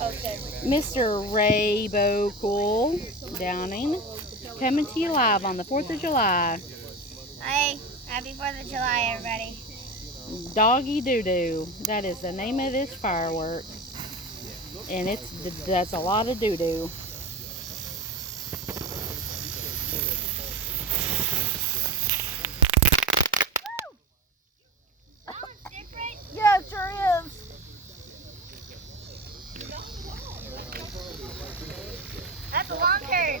Okay. Mr. Ray Bocool Downing, coming to you live on the 4th of July. Hey, happy 4th of July, everybody. Doggy Doo Doo. That is the name of this firework. And that's a lot of doo doo. That one's different. Yeah, it sure is. That's a long turn.